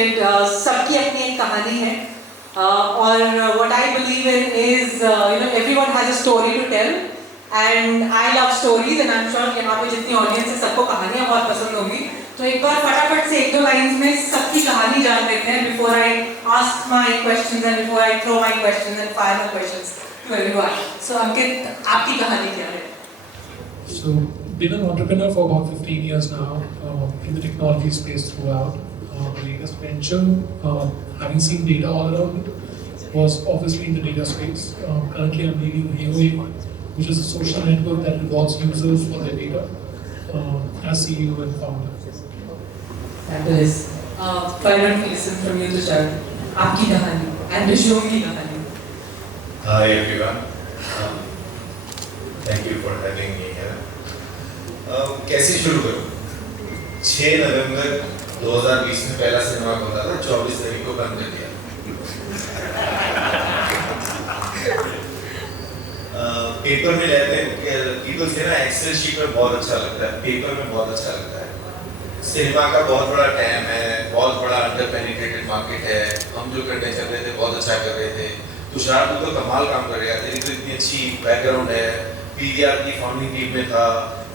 said, सबकी अपनी एक कहानी है, और what I believe in is everyone has a story to tell, and I love stories, and I'm sure यहाँ पे जितनी audience है सबको कहानियाँ बहुत पसंद होगी. तो एक बार फटाफट से एक दो लाइन्स में सबकी कहानी जान लेते हैं before I ask my questions and before I throw my questions and fire my questions to everyone. So अंकित, आपकी कहानी क्या है? So, been an entrepreneur for about 15 years now, in the technology space throughout. My latest venture, having seen data all around it, was obviously in the data space. Currently, I'm leading AOA, which is a social network that rewards users for their data, as CEO and founder. Fabulous. Why don't we listen from you to start? आपकी कहानी and Rishon की कहानी. Hi everyone. Thank you for having me here. कैसे शुरू करूँ? 6 नवंबर 2020 में पहला cinema खोला था, 24 तारीख को बंद कर दिया. पेपर में लेते हैं, people से ना एक्सेल शीट में बहुत अच्छा लगता है, पेपर में बहुत अच्छा लगता है. सिनेमा का बहुत बड़ा टैम है, बहुत बड़ा अंडर पेनिट्रेटेड मार्केट है. हम जो करने चल रहे थे बहुत अच्छा कर रहे थे. तुषार तू तो कमाल काम कर रहा है, तेरी तो इतनी अच्छी बैकग्राउंड है. पीवीआर की फाउंडिंग टीम में था,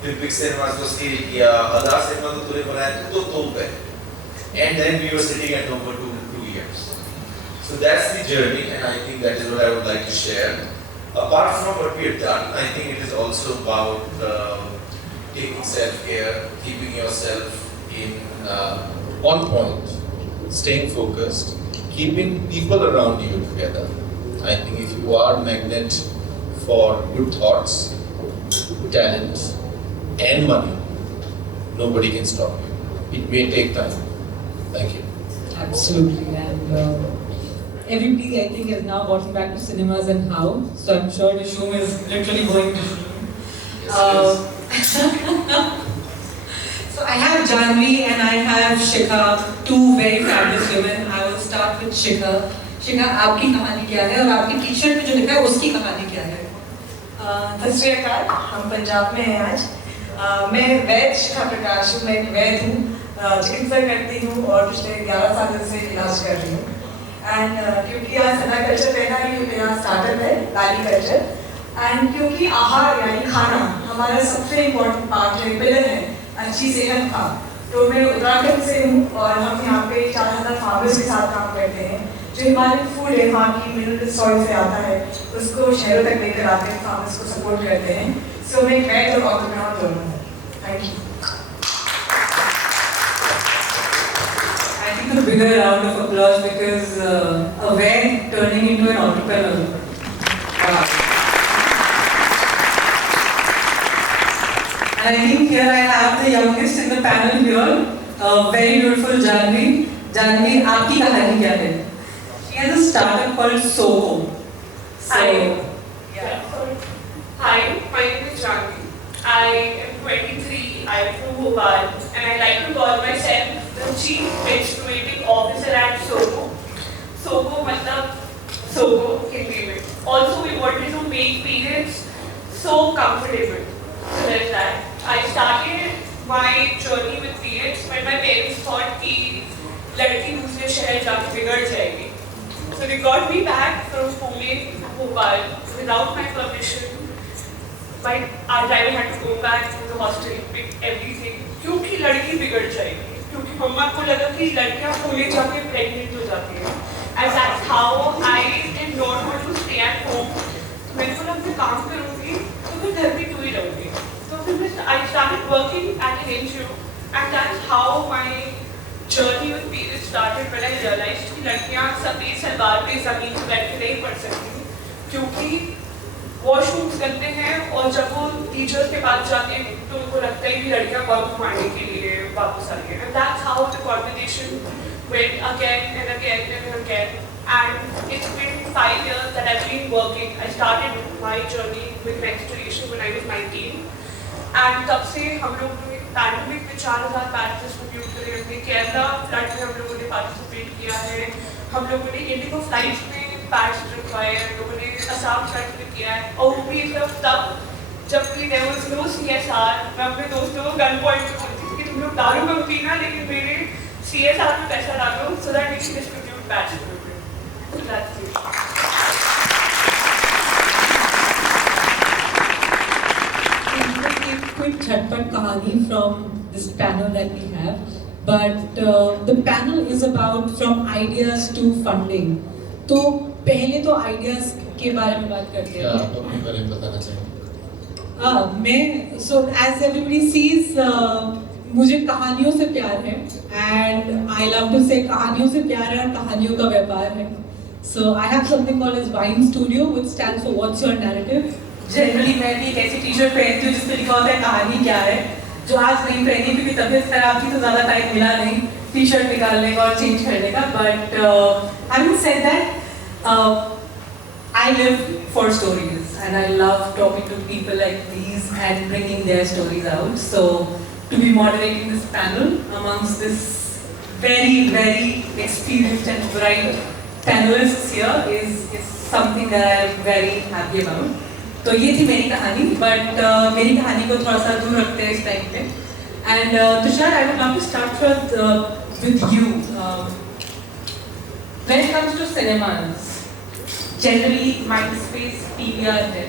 फिर बिग सिनेमास को स्केल किया, हजार सिनेमा तो तूने बनाया, तू तो तोप है. And then we were sitting at home for two years. So that's the journey, and I think that is what I would like to share. Apart from what we have done, I think it is also about taking self-care, keeping yourself in on point, staying focused, keeping people around you together. I think if you are a magnet for good thoughts, talent, and money, nobody can stop you. It may take time. Thank you. Absolutely, and everybody I think has now gotten back to cinemas and how. So I'm sure Rishon is literally going to So I have Janvi and I have Shikha, two very fabulous women. I will start with Shikha. Shikha, आपकी कहानी क्या है और आपकी T-shirt में जो लिखा है उसकी कहानी क्या है? सत श्री अकाल, हम पंजाब में हैं आज. मैं वैद्य शिखा प्रकाश हूँ. मैं एक वैद्य हूँ, चिकित्सा करती हूँ और पिछले 11 सालों से इलाज कर रही हूँ. एंड क्योंकि आज सना कल्चर पहना ही मेरा स्टार्टअप है लाली कल्चर, एंड क्योंकि आहार यानी खाना हमारा सबसे इम्पोर्टेंट पार्ट है, पिलर है अच्छी सेहत का. तो मैं उत्तराखंड से हूँ और हम यहाँ पे 4000 फार्मर्स के साथ काम करते हैं. जो हिमालयन फूड है वहाँ की मिनरल सॉइल से आता है, उसको शहरों तक लेकर आते हैं, फार्मर्स को सपोर्ट करते हैं. सो मैं एक वैद्य और एंटरप्रेन्योर दोनों हूँ. Thank you. I think a bigger round of applause because a vet turning into an entrepreneur. And I think here I have the youngest in the panel here, very beautiful Janvi. Janvi, आपकी कहानी क्या है? She has a startup called Soho. Hi. Hi, my name is Janvi. I am 23, I am from Bhopal, and I like to call myself the Chief Menstruating Officer at Soho. Soho matlab Soho Hindi mein. Also, we wanted to make periods so comfortable. So there's that. I started my journey with periods when my parents thought कि लड़की दूसरे शहर जाके बिगड़ जाएगी. So they got me back from Pune to Bhopal without my permission. Our driver had to go back to the hostel, pick everything. क्योंकि लड़की बिगड़ जाएगी. क्योंकि मम्मा को लगा कि लड़कियाँ पुणे जाके प्रेग्नेंट हो जाती हैं. And that's how I did not want to stay at home. मैंने बोला मैं काम करूँगी तो फिर घर भी क्यों ही रहूँगी. तो फिर I started working at an NGO, and that's how my journey with periods started when I realized कि लड़कियाँ सफेद सलवार पे ज़मीन पे बैठ के नहीं पढ़ सकती क्योंकि वॉशरूम्स करते हैं और जब वो टीचर्स के पास जाते हैं तो उनको लगता है कि लड़कियां बंक मारने के लिए वापस आ गई. And that's how the conversation went again and again and again. And it's been 5 years that I've been working. I started my journey with menstruation when I was 19. And तब से हम लोग ने पैंडेमिक में 4000 पैचेस रिव्यू करे हमने. Kerala flood में हम लोगों ने पार्टिसिपेट किया है. हम लोगों ने इंडिगो फ्लाइट्स में पैच रखवाए हैं. लोगों ने असम फ्लड में किया है. और वो भी सब तब जबकि there was no CSR. मैं अपने दोस्तों को गन पॉइंट पे बोलती थी कि तुम लोग दारू मत पीना, लेकिन मेरे CSR में पैसा डालो so that we can distribute batch equipment. So that's it. A quick झटपट कहानी from this panel that we have, but the panel is about from ideas to funding. तो पहले तो ideas के बारे में बात करते हैं. क्या आप अपने बारे में बताना चाहेंगे? मैं so as everybody sees मुझे कहानियों से प्यार है and I love to say कहानियों से प्यार है और कहानियों का व्यापार है. So I have something called as Wine Studio, which stands for What's Your Narrative. Generally मैं भी एक ऐसी टी-शर्ट पहनती हूँ जिसमें लिखा होता है कहानी क्या है, जो आज नहीं पहनी क्योंकि तबीयत खराब थी तो ज़्यादा टाइम मिला नहीं टी-शर्ट निकालने का और चेंज करने का. But having said that, I live for stories and I love talking to people like these and bringing their stories out. So to be moderating this panel amongst this very, very experienced and bright panelists here is something that I am very happy about. तो ये थी मेरी कहानी, but मेरी कहानी को थोड़ा सा दूर रखते हैं इस टाइम पे. And Tushar, I would love to start with you. When it comes to cinemas, generally Mindspace PVR है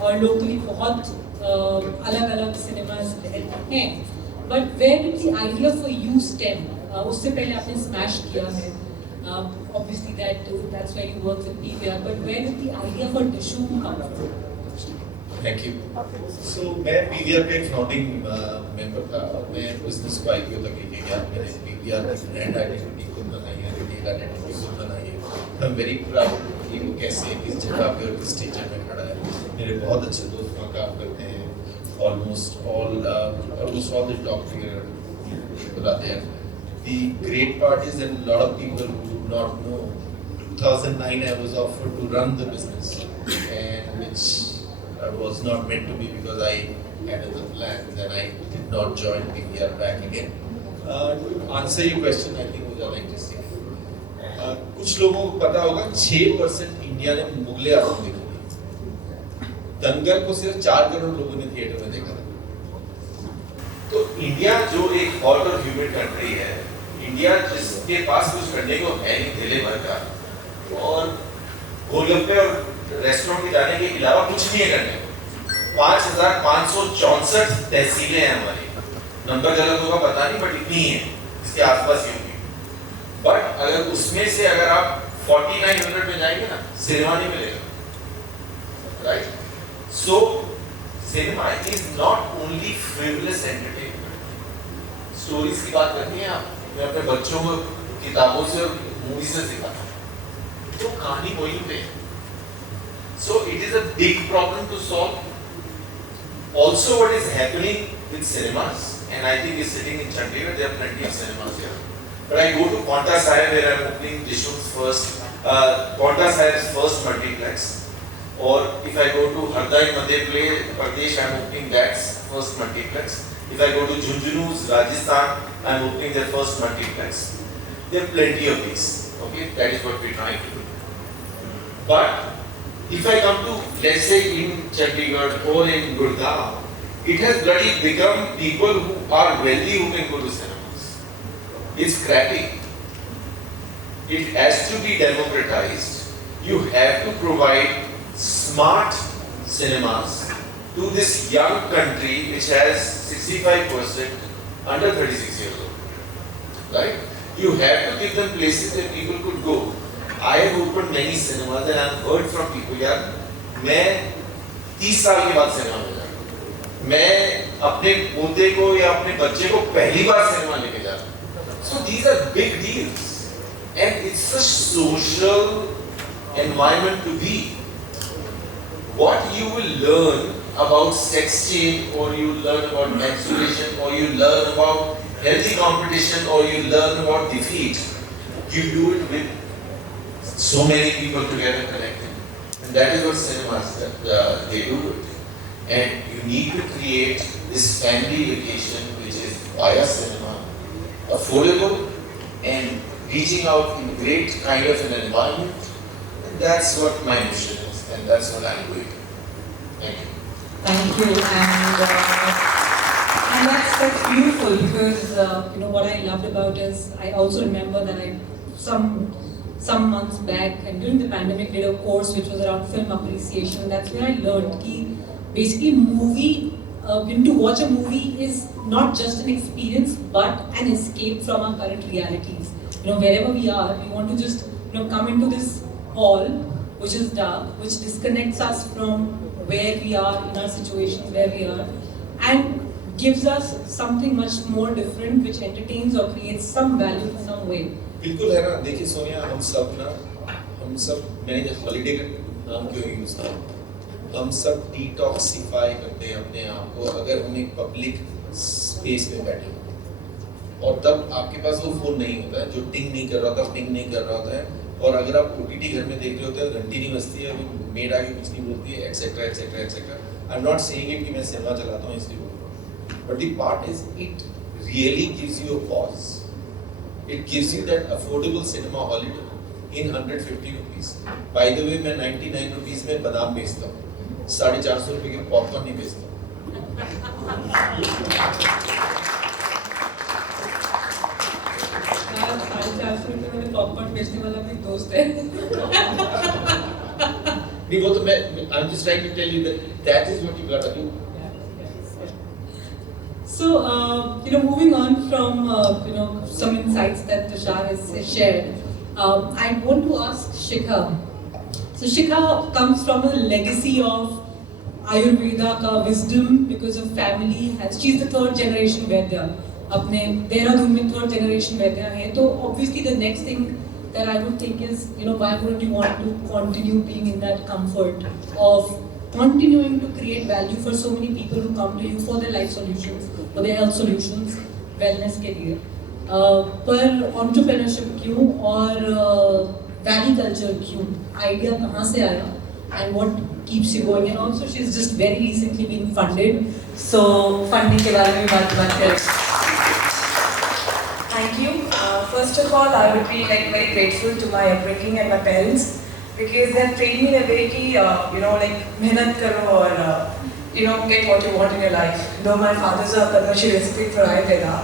और locally बहुत अलग-अलग cinemas हैं. But where did the idea for you stem? उससे पहले आपने Smash किया है. Obviously that's why you work with PVR. But where did the idea for Dishoom come from? Thank you. So मैं PVR का एक founding member था. मैं business को IPO तक लेके गया. मैंने PVR की brand identity खुद बनाई है, retail identity खुद बनाई है. I'm very proud कि वो कैसे किस जगह पे और किस स्टेज में खड़ा है. मेरे बहुत अच्छे दोस्त वहाँ काम करते हैं. Almost all the top tier people are there. The great part is that a lot of people who do not know. 2009 I was offered to run the business, and which was not meant to be because I had other plans and I did not join PVR back again. To answer your question, I think was interesting. कुछ लोगों को पता होगा 6% India ने मुगले आजम देखी थी. दंगल को सिर्फ 4 करोड़ लोगों ने थिएटर में देखा था. तो इंडिया जो एक हॉट और ह्यूमिड कंट्री है, इंडिया जिसके पास कुछ करने को है नहीं दिले भर का, और गोलगप्पे और रेस्टोरेंट में जाने के अलावा कुछ नहीं है करने को. 5564 तहसीलें हैं हमारी. नंबर गलत होगा पता नहीं, बट इतनी है इसके आसपास ही होगी. बट अगर उसमें से अगर आप 4900 में जाएंगे ना, सिनेमा नहीं मिलेगा. Right? So cinema is not only frivolous entertainment. Stories की बात करनी है आप, मैं अपने बच्चों को किताबों से और मूवी से सिखाता हूँ, तो कहानी वही पे. So it is a big problem to solve. Also, what is happening with cinemas, and I think is sitting in Chandigarh, there are plenty of cinemas here. But I go to Paonta Sahib where I am opening Dishoom's Paonta Sahib's first multiplex. Or if I go to Hardai Madhya Pradesh, I am opening that first multiplex. If I go to Jhunjhunu's Rajasthan, I am opening their first multiplex. There are plenty of these. Okay, that is what we are trying to do. But if I come to, let's say, in Chandigarh or in Gurgaon, it has bloody become people who are wealthy who can go to cinemas. It's crappy. It has to be democratized. You have to provide smart cinemas to this young country which has 65% under 36 years old. Right? You have to give them places where people could go. I have opened many cinemas and I have heard from people, यार मैं 30 साल के बाद cinema में जा रहा हूँ. मैं अपने पोते को या अपने बच्चे को पहली बार सिनेमा लेके जा रहा हूँ. So these are big deals, and it's a social environment to be. What you will learn about sex change, or you learn about menstruation, or you learn about healthy competition, or you learn about defeat, you do it with so many people together connected, and that is what cinemas they do it. And you need to create this family vacation which is via cinema, affordable and reaching out in great kind of an environment, and that's what my mission is, and that's what I'm doing. Thank you. Thank you. And And that's beautiful because what I loved about is I also remember that I some months back and during the pandemic did a course which was around film appreciation. And that's where I learned that basically to watch a movie is not just an experience but an escape from our current realities. Wherever we are, we want to just come into this hall which is dark, which disconnects us from where we are in our situations, where we are, and gives us something much more different which entertains or creates some value in some way. बिल्कुल है ना. देखिए सोनिया, हम सब मैंने holiday का नाम क्यों यूज किया, हम सब डिटॉक्सिफाई करते हैं अपने आप को अगर हम एक पब्लिक स्पेस में बैठे और तब आपके पास वो फोन नहीं होता है जो टिंग नहीं कर रहा होता, पिंग नहीं कर रहा होता है. और अगर आप ओटीटी घर में देख रहे होते हैं, घंटी नहीं बजती है, मेड आगे कुछ नहीं बोलती है, etcetera etcetera etcetera. I am not saying it कि मैं सिनेमा चलाता हूँ इसलिए बोल रहा हूँ, but the part is it really gives you a pause. It gives you that affordable cinema holiday in 150 rupees. By the way, मैं 99 rupees में बादाम बेचता हूँ, 450 रुपए के पॉपकॉर्न नहीं बेचता हूँ. यार 450 रुपए वाले पॉपकॉर्न बेचने वाला भी दोस्त है. नहीं वो तो मैं I'm just trying to tell you that is what you gotta do. So, moving on from some insights that Tushar has shared, I want to ask Shikha. So Shikha comes from a legacy of Ayurveda ka wisdom because of family. She's the third generation Vaidya. अपने देहरादून में third generation Vaidya है. तो obviously the next thing that I would think is, why wouldn't you want to continue being in that comfort of continuing to create value for so many people who come to you for their life solutions, for their health solutions, wellness के लिए. पर entrepreneurship क्यों और value culture क्यों? Idea कहाँ से आया? And what keeps you going? And also she's just very recently been funded. So funding के बारे में बात करें. Thank you. First of all, I would be very grateful to my upbringing and my parents because they have trained me in a way कि मेहनत करो और get what you want in your life. Though my father's a commercial recipient for Ayurveda,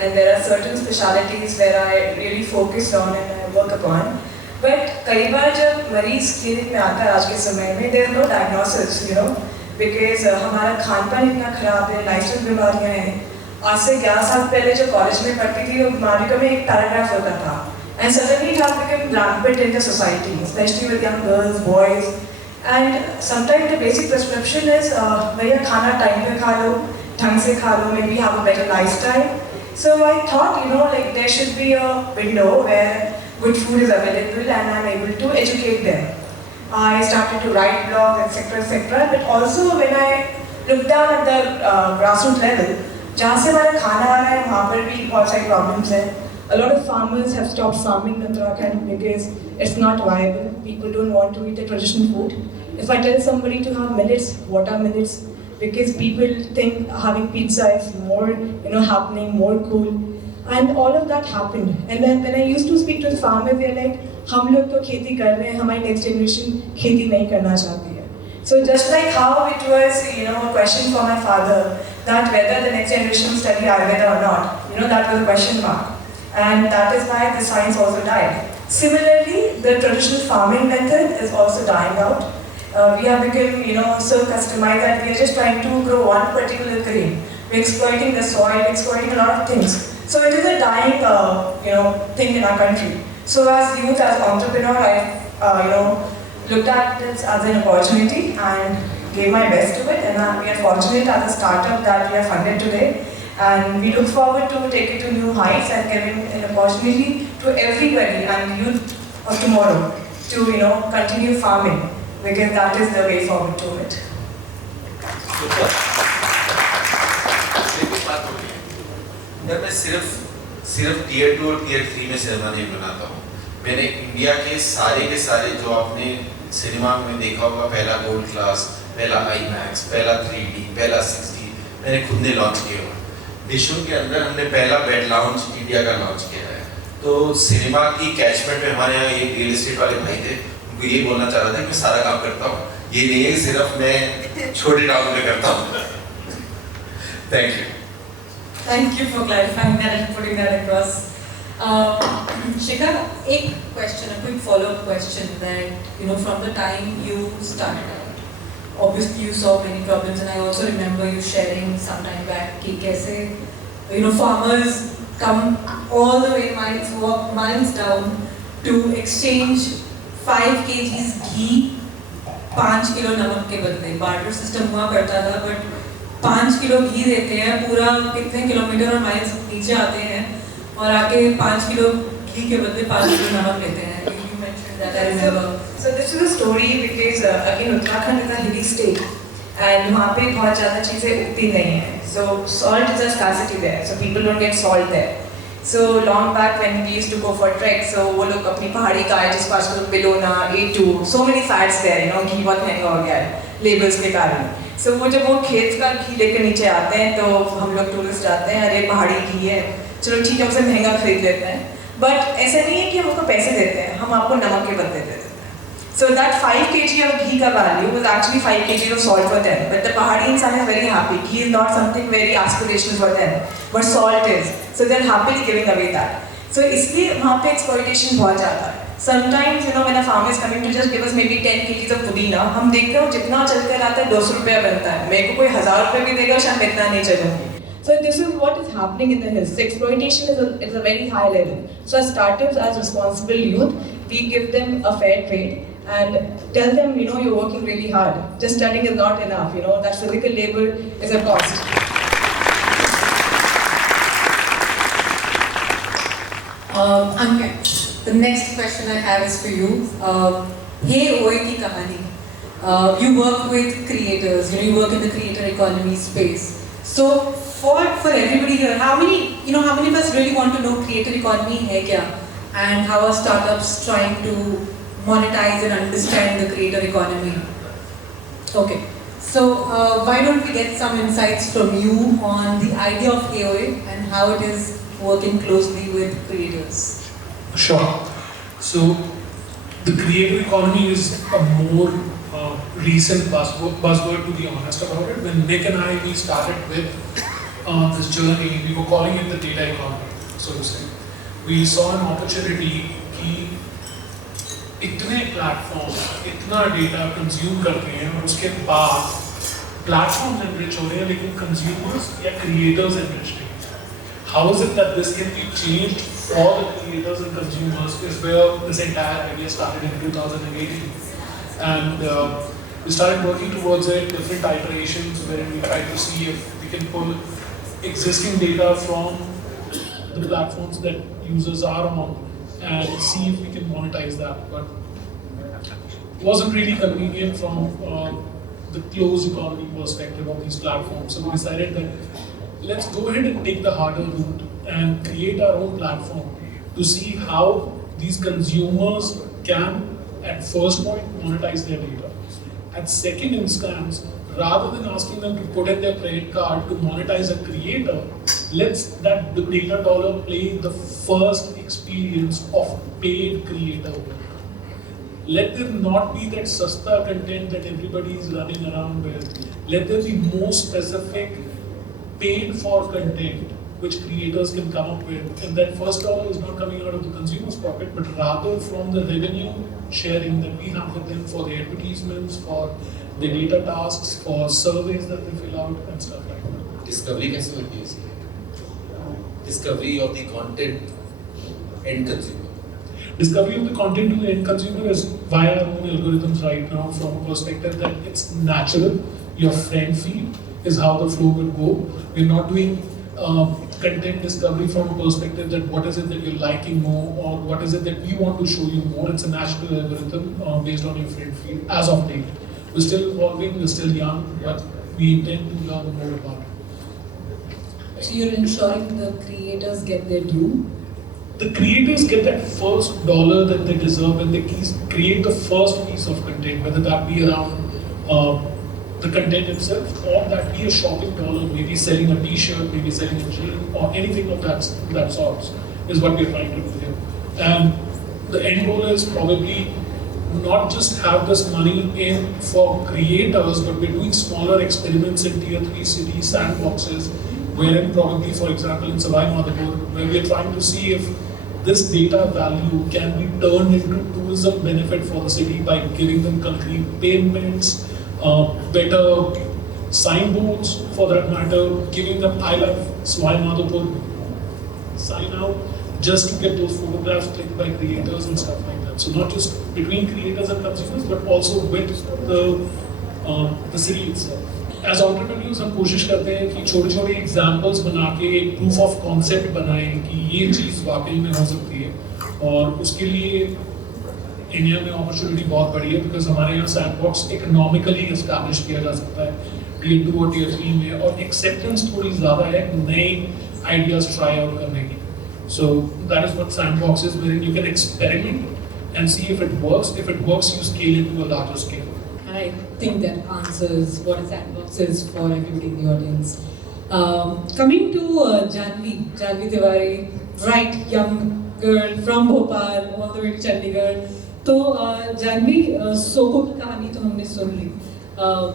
and there are certain specialities where I really focus on and I work upon. But कई बार जब मरीज clinic में आता है आज के समय में, there is no diagnosis, because हमारा खान-पान इतना खराब है, लाइफस्टाइल बीमारियां हैं. आज से 11 साल पहले जो कॉलेज में पढ़ती थी, वो बीमारियों में एक पैराग्राफ होता था. And suddenly it has become rampant in the society, especially with young girls, boys. And sometimes the basic prescription is, भैया खाना टाइम पे खा लो, ढंग से खा लो, maybe have a better lifestyle. So I thought, there should be a window where good food is available and I'm able to educate them. I started to write blogs, etc., etc. But also when I looked down at the grassroots level, जहाँ से हमारा खाना आ रहा है, वहाँ पर भी बहुत सारी problems हैं. A lot of farmers have stopped farming in Uttarakhand because it's not viable. People don't want to eat the traditional food. If I tell somebody to have millets, what are millets? Because people think having pizza is more, happening, more cool. And all of that happened. And then when I used to speak to the farmers, they're like, हम लोग तो खेती कर रहे हैं, हमारी next generation खेती नहीं करना चाहती है. So just like how it was, a question for my father that whether the next generation study Ayurveda or not, that was a question mark. And that is why the science also died. Similarly, the traditional farming method is also dying out. We have become, so customized that we are just trying to grow one particular grain. We're exploiting the soil, exploiting a lot of things. So it is a dying, thing in our country. So as youth, as entrepreneur, I, looked at this as an opportunity and gave my best to it. And we are fortunate as a startup that we are funded today. And we look forward to take it to new heights and giving an opportunity to everybody and youth of tomorrow to, continue farming because that is the way forward to it. मैं सिर्फ tier 2 और tier 3 में cinema नहीं बनाता हूँ. मैंने India के सारे जो आपने सिनेमा में देखा होगा, पहला गोल्ड क्लास, पहला आईमैक्स, पहला 3D, पहला 6D, मैंने खुद ने लॉन्च किया. विश्व के अंदर हमने पहला बेड लाउंज इंडिया का लॉन्च किया है. तो सिनेमा की कैचमेंट में हमारे यहाँ एक रियल एस्टेट वाले भाई थे, उनको ये बोलना चाह रहा था कि मैं सारा काम करता हूँ, ये नहीं है सिर्फ मैं छोटे टाउन में करता हूँ. Thank you. Thank you for clarifying that and putting that across. Shikha, a question, a quick follow-up question that, from the time you started out, obviously you saw many problems, and I also remember you sharing some time back कि कैसे, farmers come all the way walk miles down to exchange 5 kgs ghee 5 kilo नमक के बदले. Barter system हुआ करता था, but 5 kilo घी देते हैं, पूरा कितने किलोमीटर और माइल्स नीचे आते हैं और आके 5 किलो घी के बदले 5 किलो नमक लेते हैं. You mentioned that, I remember. So this is a story because again Uttarakhand is a hilly state and वहाँ पे बहुत ज़्यादा चीज़ें उगती नहीं हैं. So salt is a scarcity there, so people don't get salt there. So long back when we used to go for trek, so वो लोग अपनी पहाड़ी का है जिसको आजकल Belona, A2, so many fats there, घी बहुत महंगा हो गया है लेबल्स के कारण. So वो जब वो खेत का घी लेकर नीचे आते हैं तो हम लोग टूरिस्ट आते हैं, अरे पहाड़ी घी है, चलो ठीक है उसे महंगा खरीद लेते हैं. बट ऐसा नहीं है कि हम उसको पैसे देते हैं, हम आपको नमक के बदले देते हैं. So that 5 kg of ghee ka value was actually 5 kg of salt for them. But the Pahadi insan is very happy. Ghee is not something very aspirational for them, but salt is. So they're happily giving away that. So इसलिए वहाँ पे exploitation बहुत ज़्यादा है. Sometimes when a farmer is coming to just give us maybe 10 kgs of pudina, हम देखते हैं जितना चल कर आता है 200 रुपया बनता है. मेरे को कोई 1000 रुपये भी देगा शायद मैं इतना नहीं चलूँगी. So this is what is happening in the hills. The exploitation is a very high level. So as startups, as responsible youth, we give them a fair trade and tell them, you're working really hard. Just studying is not enough. That physical labor is a cost. Ankit, the next question I have is for you. Hey Oye ki kahani. You work with creators. You work in the creator economy space. So for everybody here, how many of us really want to know creator economy hai kya, and how are startups trying to monetize and understand the creator economy? Okay, so why don't we get some insights from you on the idea of AOA and how it is working closely with creators? Sure. So the creator economy is a more recent buzzword, to be honest about it. When Nick and I, we started with this journey, we were calling it the data economy, so to say. We saw an opportunity कि इतने platform इतना data consume करते हैं और उसके बाद platforms enrich हो रहे हैं लेकिन कंज्यूमर्स या क्रिएटर्स एनरिच नहीं. How is it that this can be changed for the creators and consumers is where this entire idea started in 2018. And we started working towards it, different iterations wherein we tried to see if we can pull existing data from the platforms that users are on and see if we can monetize that. But it wasn't really convenient from the closed economy perspective of these platforms. So we decided that let's go ahead and take the harder route and create our own platform to see how these consumers can, at first point, monetize their data. At second instance, rather than asking them to put in their credit card to monetize a creator, let's that the data dollar play the first experience of paid creator. Let there not be that sasta content that everybody is running around with. Let there be more specific paid for content which creators can come up with, and that first dollar is not coming out of the consumer's pocket, but rather from the revenue sharing that we have with them for the advertisements, for the data tasks, for surveys that they fill out and stuff like that. Discovery कैसे होती है इसकी? Discovery of the content end consumer. Discovery of the content to the end consumer is via our own algorithms right now, from a perspective that it's natural. Your friend feed is how the flow will go. We're not doing content discovery from a perspective that what is it that you're liking more or what is it that we want to show you more. It's a natural algorithm based on your friend feed as of date. We're still evolving, we're still young, but we intend to learn more about it. So you're ensuring the creators get their due? The creators get that first dollar that they deserve when they create the first piece of content, whether that be around the content itself or that be a shopping dollar, maybe selling a t-shirt, maybe selling a jean or anything of that sort is what we're trying to do here. And the end goal is probably not just have this money in for creators, but we're doing smaller experiments in tier 3 cities, sandboxes, wherein probably, for example, in Savai Madhopur, where we are trying to see if this data value can be turned into tourism benefit for the city by giving them concrete pavements, better signboards for that matter, giving them I love Savai Madhopur sign out just to get those photographs clicked by creators and stuff like that. So not just between creators and consumers, but also with the city itself. As entrepreneurs हम कोशिश करते हैं कि छोटे छोटे examples बना के एक प्रूफ ऑफ कॉन्सेप्ट बनाएं कि ये चीज़ वाकई में हो सकती है, और उसके लिए इंडिया में अपॉर्चुनिटी बहुत बड़ी है बिकॉज हमारे यहाँ सैंडबॉक्स इकोनॉमिकली एस्टैब्लिश किया जा सकता है Tier 2 और Tier 3 में, और एक्सेप्टेंस थोड़ी ज़्यादा है नए आइडियाज ट्राई आउट करने की. So that is what sandbox is, wherein you can experiment and see if it works. If it works, you scale it to a larger scale. And I think that answers what a sandbox is for everybody in the audience. Coming to Janvi Tiwari, bright young girl from Bhopal all the way to Chandigarh. तो Janvi, Soko की कहानी तो हमने सुन ली.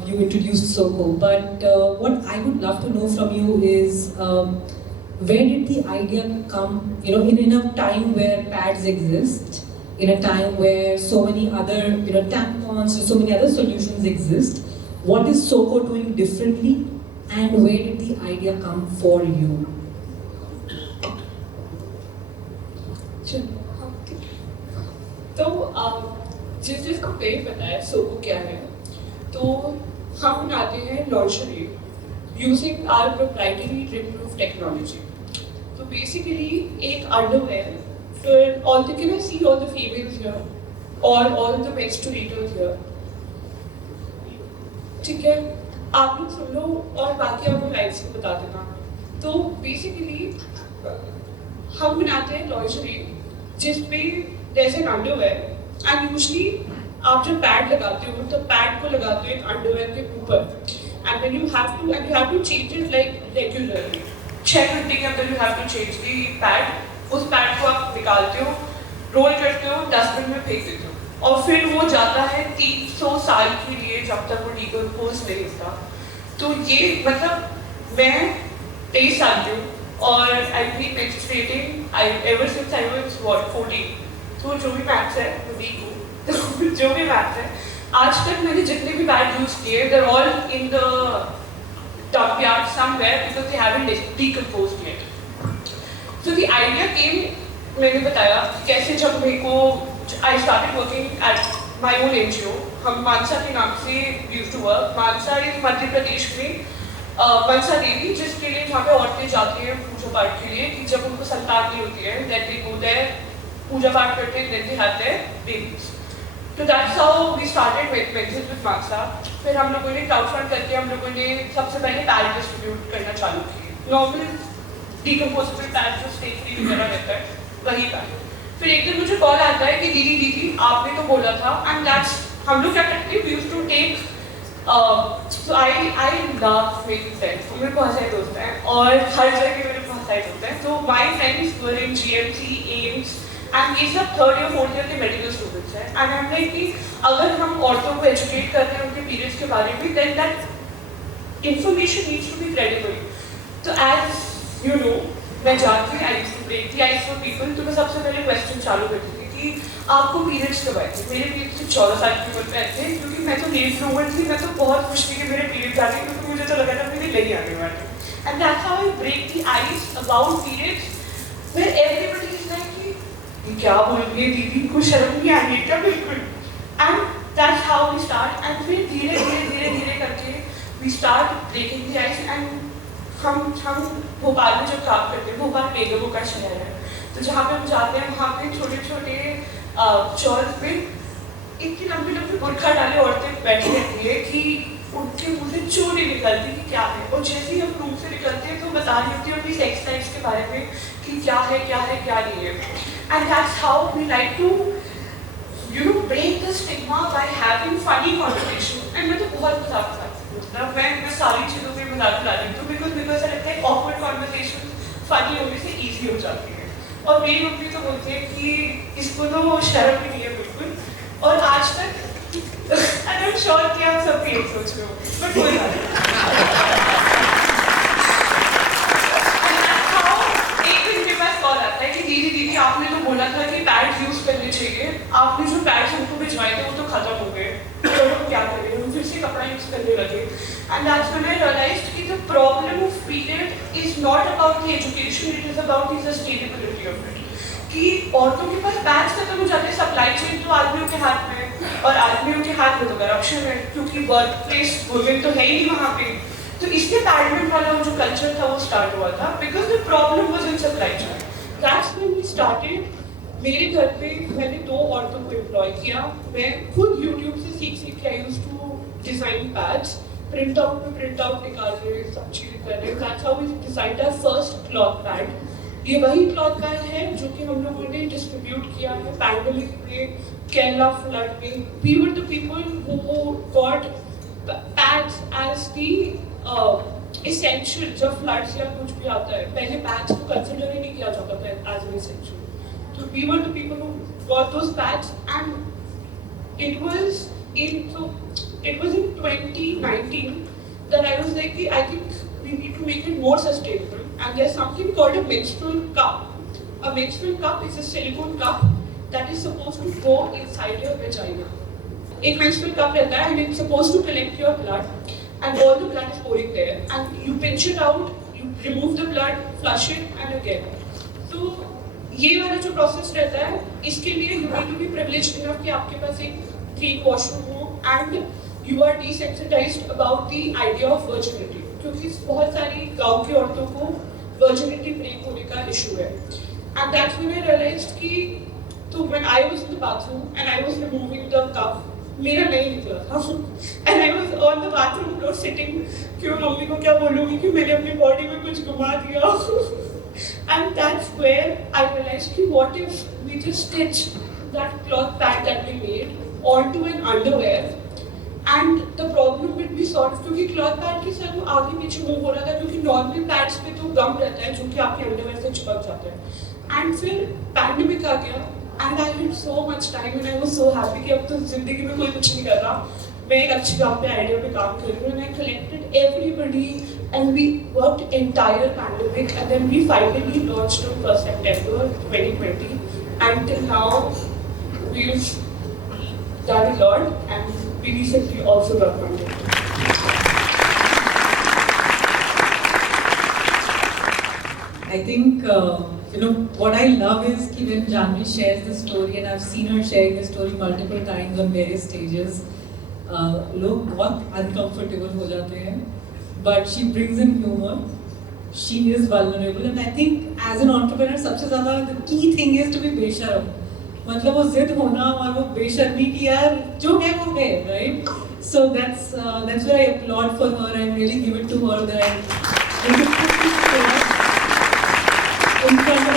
You introduced Soko, but what I would love to know from you is where did the idea come? You know, in a time where pads exist, in a time where so many other, tampons, so many other solutions exist, what is Soko doing differently, and where did the idea come for you? तो जिसको नहीं पता है सोको क्या है, तो हम बनाते हैं lingerie using our proprietary drip proof technology. तो बेसिकली एक underwear for all the, can I see all the females here or all the menstruators here? ठीक है, आप लोग सुन लो और बाकी आपको लाइन्स को बता देना. तो बेसिकली हम बनाते हैं लॉन्जरी जिसमें जैसे अंडरवेयर, एंड यूजली आप जब पैड लगाते हो तो पैड को लगाते हो एक अंडरवेयर के ऊपर, and then you have to change it like regularly. 6 घंटे के अंदर you have to change the pad. उस पैड को आप निकालते हो, रोल करते हो, डस्टबिन में फेंक देते हो, और फिर वो जाता है 300 साल के लिए जब तक वो डिकम्पोज नहीं होता. तो ये मतलब मैं 23 साल की हूँ और I be menstruating ever since I was 14. तो जो भी मैथ्स है मैं वीक हूँ, तो जो भी मैथ्स है आज तक मैंने जितने भी पैड यूज किए they are all in the dump yard somewhere because they haven't decomposed yet. So the idea came, मैंने बताया कैसे जब मेरे को I started working at my own NGO. हम मानसा के नाम से used to work. मानसा इस मध्य प्रदेश में मनसा देवी, जिसके लिए जहाँ पे औरतें जाती हैं पूजा पाठ के लिए कि जब उनको संतान नहीं होती है, then they go there, पूजा पाठ करते हैं, then they have their babies. So that's how we started with मानसा. फिर हम लोगों ने क्राउड फंड करके हम लोगों ने सबसे पहले पैड डिस्ट्रीब्यूट करना चालू किया. नॉर्मल डिकम्पोजेबल पैड जो स्टे फ्री वगैरह रहता है वही पैड. फिर एक दिन मुझे कॉल आता है कि दीदी आपने तो बोला था, एंड दैट्स हम लोग क्या करते हैं, we used to take so I love making friends. मेरे बहुत सारे दोस्त हैं और हर जगह मेरे बहुत सारे दोस्त हैं. तो my friends were in GMC, AIIMS, and ये सब 3rd या 4th ईयर के मेडिकल स्टूडेंट्स हैं. एंड आई एम लाइक कि अगर हम औरतों को एजुकेट कर रहे हैं उनके पीरियड्स के बारे में, then that information needs to be credible. तो एज you know, मैं जानती I used to break the ice for people. तो मैं सबसे पहले क्वेश्चन चालू करती थी कि आपको पीरियड्स कब आए थे. मेरे पीरियड्स तो 14 साल की उम्र पे आए थे, क्योंकि मैं तो लेट ब्लूमर थी. मैं तो बहुत खुश थी कि मेरे पीरियड्स आ गए, क्योंकि मुझे तो लगा था मेरे नहीं आने वाले. And that's how I break the ice about periods, where everybody is like कि क्या बोल रही है दीदी, को शर्म नहीं आ रही क्या बिल्कुल. And that's how we start. And फिर धीरे करके we start breaking the ice. And हम भोपाल में जब काम करते हैं, भोपाल बेगमों का शहर है, तो जहाँ पे हम जाते हैं वहाँ पे छोटे छोटे चौक पे इतनी लंबी बुरखा डाले औरतें बैठी रहती है कि उनके मुँह से चोरी निकलती कि क्या है, और जैसे ही हम रूम से निकलते हैं तो बता रही होती है अपनी सेक्स लाइफ के बारे में कि क्या है क्या नहीं है. And that's how we like to break the stigma by having funny conversation. And मैं तो बहुत मजाक करती हूँ, मैं सारी चीज़ों पे मजाक ला लेती हूँ बिकॉज ऐसा लगता है awkward conversation funny होने से easy हो जाती है. और मेरी मम्मी तो बोलती है कि इसको तो शर्म ही नहीं है बिल्कुल. और आज तक आई एम श्योर कि आप सब यही सोच रहे हो, बट कोई बात नहीं. चाहिए, आपने जो पैड्स हमको भिजवाए थे वो तो खत्म हो गए, तो हम क्या करें, हम फिर से कपड़ा यूज़ करने लगे. And that's when I realized कि the problem of period is not about the education, it is about the sustainability of it. कि औरतों के पास पैड्स खत्म हो जाते हैं, सप्लाई चेन तो आदमियों के हाथ में है, और आदमियों के हाथ में तो करप्शन है, क्योंकि वर्क प्लेस वुमेन तो है ही नहीं वहाँ पे. तो इसलिए पैडमेंट वाला जो कल्चर था वो स्टार्ट हुआ था, because the problem was in supply chain. That's when we started. मेरे घर पे मैंने 2 औरतों को एम्प्लॉय किया. मैं खुद यूट्यूब से सीख के I used to design pads, print out निकाल रहे, सब चीज़ें कर रहे. That's how we designed our first cloth pad. ये वही क्लॉथ पैड है जो कि हम लोगों ने डिस्ट्रीब्यूट किया है पैंडेमिक में, केरला फ्लड में. We were the people who got pads as the essential. जब फ्लड्स या कुछ भी आता है, पहले पैड्स को कंसिडर ही नहीं किया जाता था एज एन एसेंशियल. तो we were the people who got those pads, and it was in 2019 that I was like, I think we need to make it more sustainable. And there's something called a menstrual cup. A menstrual cup is a silicone cup that is supposed to go inside your vagina. एक menstrual cup रहता है and it's supposed to collect your blood. And all the blood is pouring there, and you pinch it out, you remove the blood, flush it, and again. So ये वाला जो process रहता है, इसके लिए you need to be privileged enough कि आपके पास एक 3 washroom हो, and you are desensitized about the idea of virginity. क्योंकि बहुत सारी गांव की औरतों को virginity break होने का issue है. And that's when I realized कि तो when I was in the bathroom and I was removing the cup, मेरा नहीं निकला था. And I was on the bathroom floor sitting कि मैं मम्मी को क्या बोलूँगी कि मैंने अपनी बॉडी में कुछ घुमा दिया. And that's where I realized कि what if we just stitch that cloth pad that we made onto an underwear and the problem will be solved. क्योंकि cloth pad के साथ वो आगे पीछे मूव हो रहा था, क्योंकि normal pads पे तो गम रहता है जो कि आपके underwear से चिपक जाता है. And फिर pandemic आ गया. And I had so much time and I was so happy कि अब तो जिंदगी में कोई कुछ नहीं कर रहा. मैं एक अच्छी काम पे आइडिया पे काम कर रही हूँ. And I collected everybody and we worked entire pandemic and then we finally launched on 1st September 2020. Until now we've done a lot and we recently also got funded. I think what I love is कि when Janvi shares the story, and I've seen her sharing the story multiple times on various stages, लोग बहुत uncomfortable हो जाते हैं, but she brings in humor. She is vulnerable, and I think as an entrepreneur सबसे ज़्यादा the key thing is to be बेशर्म. मतलब वो जिद होना और वो बेशर्मी की यार जो है वो है, right? So that's where I applaud for her and really give it to her that I in front of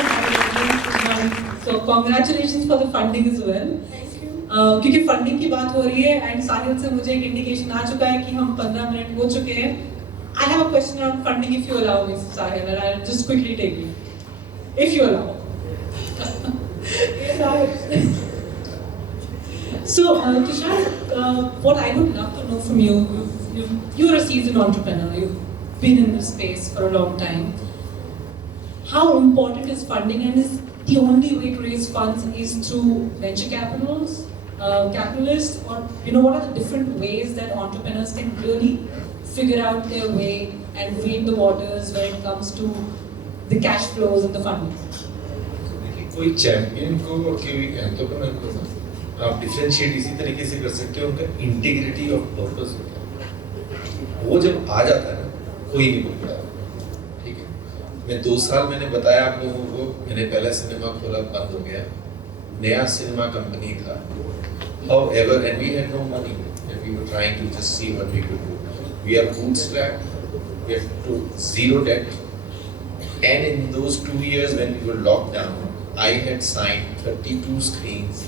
my. So congratulations for the funding as well. Thank you. क्योंकि फंडिंग की बात हो रही है एंड साहिल से मुझे एक indication आ चुका है कि हम 15 मिनट हो चुके हैं. I have a question on funding if you allow me, Sahil, and I'll just quickly take it. If you allow. So, Tushar, what I would love to know from you, you're a seasoned entrepreneur, you've been in this space for a long time. How important is funding, and is the only way to raise funds is through venture capitalists, or what are the different ways that entrepreneurs can really figure out their way and wade the waters when it comes to the cash flows and the funding? कोई champion को और कोई entrepreneur को आप differentiate इसी तरीके से कर सकते हो. उनका इंटीग्रिटी ऑफ पर्पस होता है, वो जब आ जाता है ना कोई नहीं बोलता. ठीक है, मैं 2 साल मैंने बताया आप लोगों को, मैंने पहला सिनेमा खोला, बंद हो गया, नया सिनेमा कंपनी था. However, and we had no money and we were trying to just see what we could do. We are bootstrapped, we have to zero debt, and in those 2 years when we were locked down, I had signed 32 screens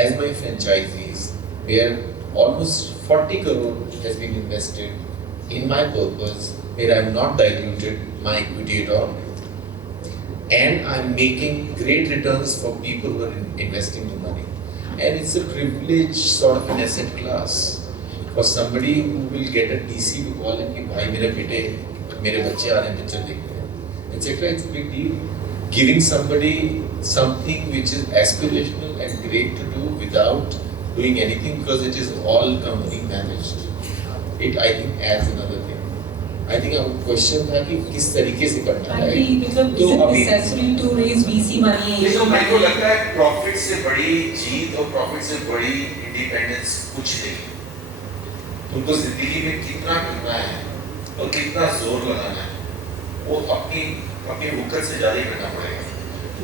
as my franchisees, where almost 40 crore has been invested in my purpose, where I have not diluted my equity at all, and I am making great returns for people who are investing the money. And it's a privileged sort of an asset class for somebody who will get a DC to call him कि भाई मेरे बेटे मेरे बच्चे आ रहे हैं picture देखने, etc. It's a big deal. Giving somebody something which is aspirational and great to do without doing anything because it is all company managed. It I think adds another thing. I think our question था कि किस तरीके से करना है. मतलब is it necessary to raise VC money? देखो मेरे को लगता है प्रॉफिट से बड़ी जीत और प्रॉफिट से बड़ी इंडिपेंडेंस कुछ नहीं है. तुमको जिंदगी में कितना करना है और कितना जोर लगाना है वो अपनी हुक्कत से जारी करना पड़ेगा.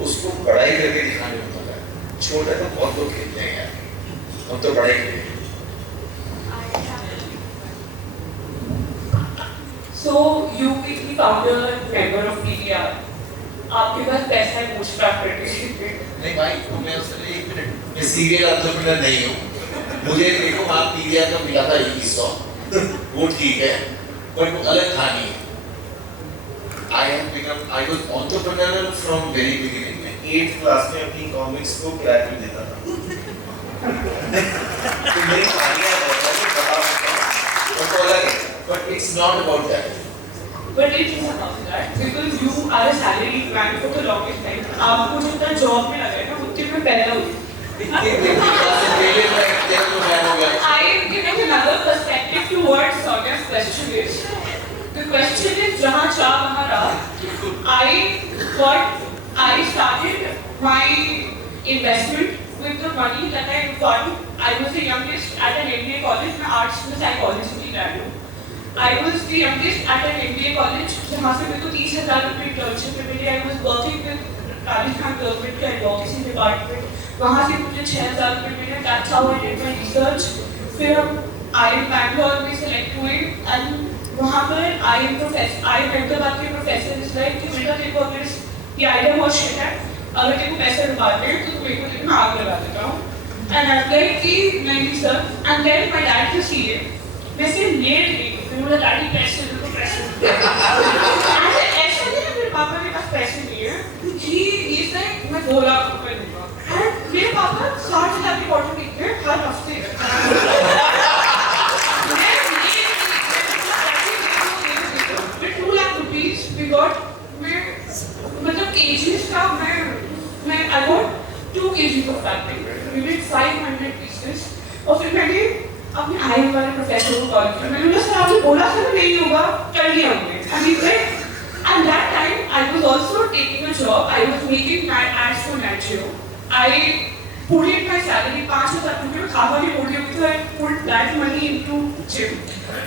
उसको बड़ाई करके दिखाने में मजा है. छोटा तो बहुत लोग खेलते हैं यार, हम तो बड़ाई खेलेंगे. So you will be founder and member of PVR. आपके पास पैसा है कुछ प्राप्त करने के लिए. नहीं भाई, तो मैं उससे एक मिनट, मैं सीरियल एंटरप्रेन्योर नहीं हूँ. मुझे देखो वहाँ PVR का मिला था 2100, वो ठीक है, पर वो अलग कहानी है. I was entrepreneurial from very beginning. मैं 8th क्लास में अपनी कॉमिक्स को किराए पे देता था. तो मेरी कहानियाँ बहुत है, बता सकता हूँ. वो अलग है. But it's not about that. But it is about that because you are a salaried man for the longest time. आपको जितना जॉब में लगा है ना उतने में पैदा हुई. I am giving another perspective to what Sonia's question is. The question is जहाँ चाह वहाँ राह. I started my investment with the money that I won. I was the youngest at an MBA college. मैं arts में psychology की graduate हूँ. I was the youngest at an MBA college. जहाँ से मेरे को 30,000 रुपये internship में मिली. I was working with Rajasthan government के advocacy department. वहाँ से मुझे 6,000 रुपये मिले. That's how I did my research. फिर हम IIM Bangalore में select हुए and वहाँ पर IIM Ahmedabad के professor is like कि बेटा देखो अगर ये idea बहुत shit है, अगर तेरे को पैसे रुपाते हैं तो मेरे को मैं आग लगा देता हूँ. And I'm like कि नहीं sir. And then my dad was CA. मैं सिर्फ लेट गई. फिर बोला डैडी पैसे दे दो पैसे. ऐसा नहीं है मेरे पापा के पास पैसे नहीं है. He is like मैं 2 लाख रुपए दूँगा. And मेरे पापा 60,000 की बॉटल पीते हैं हर हफ्ते. With 2 lakh rupees we got मतलब kgs का मैं I got 2 kgs of fabric. We made 500 pieces. और फिर मैंने अपने IIM वाले प्रोफेसर को कॉल किया. मैंने बोला सर आपने बोला था नहीं होगा, कर लिया हमने. And he's like, at that time I was also taking a job. I was making ads for Nacho. I put in my salary 5,000 रुपये में खावा नहीं बोल रही हूँ. I put that money into gym.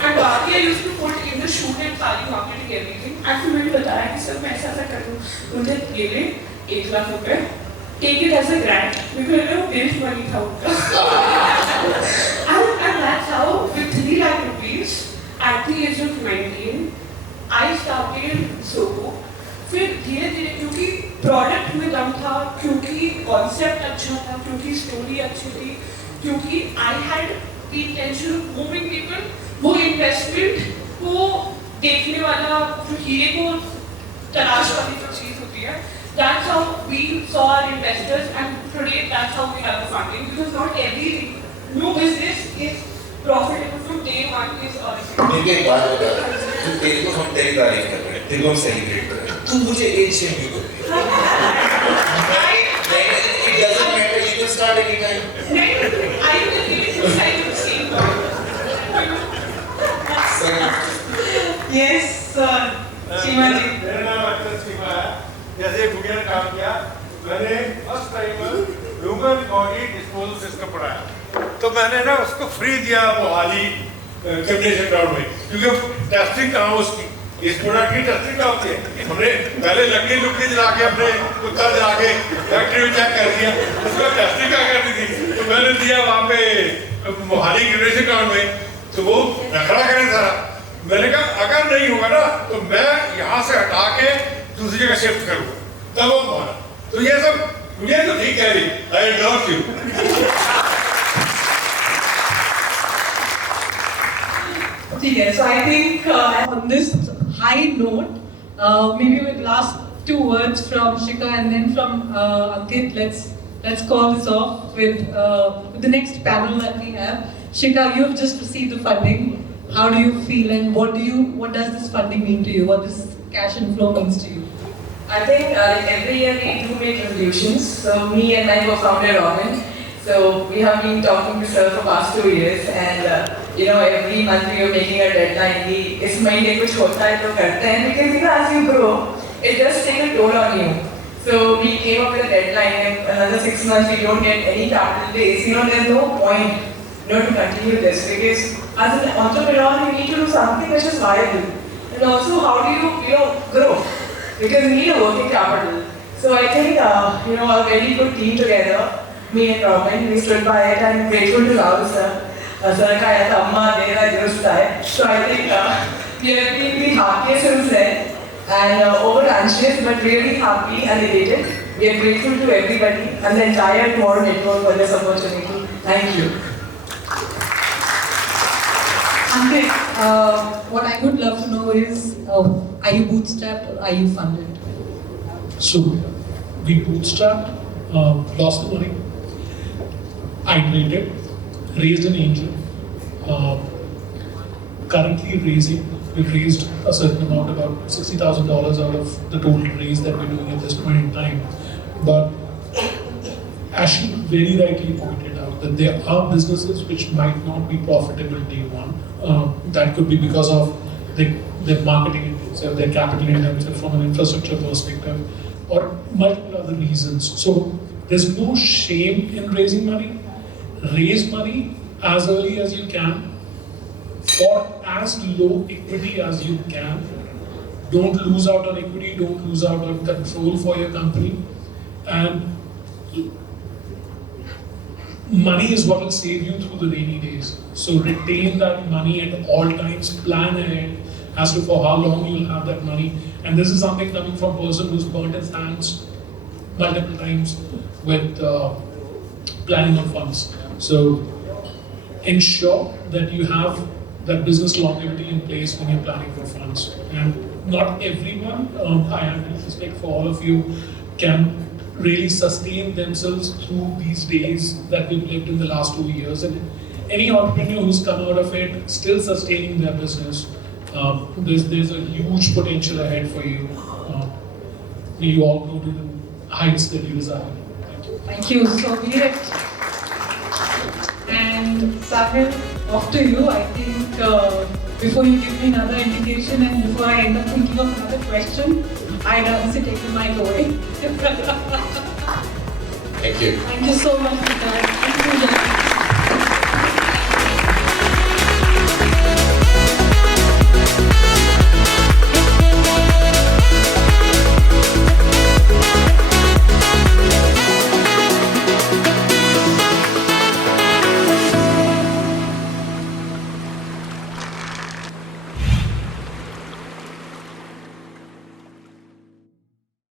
And बाकी I used to put in the shoot and सारी marketing everything. And फिर मैंने बताया कि सर मैं ऐसा करूँ. मुझे ये ले 1 लाख रुपये. Take it as a grant. Because वो बिल्ड मनी था उनका. And that's how with 3 lakh rupees at the age of 19 I started Soho. फिर धीरे धीरे क्योंकि प्रोडक्ट में दम था, क्योंकि कॉन्सेप्ट अच्छा था, क्योंकि स्टोरी अच्छी थी, क्योंकि I had the intention of moving people. वो इन्वेस्टमेंट को देखने वाला जो हीरे को तलाश वाली जो चीज़ होती है. That's how we saw our investors, and today that's how we have the funding. Because not no business is profitable from day one. Is मेरे एक बात बता, तू तेरे को हम तेरी तारीफ कर रहे हैं, तेरे को हम सेलिब्रेट कर रहे हैं. तू मुझे एज शेम क्यों कर रही है? It doesn't matter. You can start anytime. I am the side of the same point. Yes, सीमा जी. मेरा नाम अक्षय सीमा है. जैसे भूया ने काम किया, मैंने first time human body disposal system पढ़ाया. तो मैंने ना उसको फ्री दिया मोहाली कंडीशन ग्राउंड में, क्योंकि टेस्टिंग कहाँ उसकी इस प्रोडक्ट की टेस्टिंग कहाँ होती है. हमने पहले लकड़ी जला के अपने कुत्ता जला के फैक्ट्री में चेक कर दिया, उसको टेस्टिंग क्या करनी थी. तो मैंने दिया वहाँ पे मोहाली कंडीशन ग्राउंड में. तो वो नखरा करें सारा. मैंने कहा अगर नहीं होगा ना तो मैं यहाँ से हटा के दूसरी जगह शिफ्ट करूँगा, तब वो माना. तो ये सब दुनिया तो ठीक कह रही. आई एंडोर्स यू. ठीक है. So I think on this high note, maybe with last 2 words from Shika and then from Ankit, let's call this off with the next panel that we have. Shika, you have just received the funding. How do you feel, and what does this funding mean to you? What this cash inflow means to you? I think like every year we do make resolutions. So me and my co-founder Robin, so we have been talking to sir for past 2 years, and every month we are making a deadline. We इस महीने कुछ होता है तो करते हैं, because as you grow, it does take a toll on you. So we came up with a deadline. If another 6 months we don't get any capital base, there's no point to continue this, because as an entrepreneur you need to do something which is viable. And also, how do you grow? Because we need a working capital. So I think a very good team together, me and Robin, we stood by it, and I'm grateful to Rahul sir. Sir ka aisa amma dera justa hai. So I think we have been the happiest since then, and over anxious but really happy and elated. We are grateful to everybody and the entire Tomorrow Network for this opportunity. Thank you. Ankit, what I would love to know is, are you bootstrapped or are you funded? So, we bootstrapped, lost the money, iterated, raised an angel, currently raising, we've raised a certain amount, about $60,000 out of the total raise that we're doing at this point in time. But as she very rightly pointed out, that there are businesses which might not be profitable day one. That could be because of their marketing intensive, their capital intensive from an infrastructure perspective, or multiple other reasons. So there's no shame in raising money. Raise money as early as you can, for as low equity as you can. Don't lose out on equity, don't lose out on control for your company. And money is what will save you through the rainy days. So retain that money at all times, plan ahead as to for how long you'll have that money. And this is something coming from a person who's burnt his hands multiple times with planning on funds. So ensure that you have that business longevity in place when you're planning for funds. And not everyone, I have respect for all of you, can really sustain themselves through these days that we've lived in the last 2 years. And any entrepreneur who's come out of it still sustaining their business, there's a huge potential ahead for you. May you all go to the heights that you desire. Thank you. Thank you. So be it. And Sahil, off to you. I think before you give me another indication and before I end up thinking of another question, I'd honestly take the mic away. Thank you. Thank you so much for that. Thank you, Jan.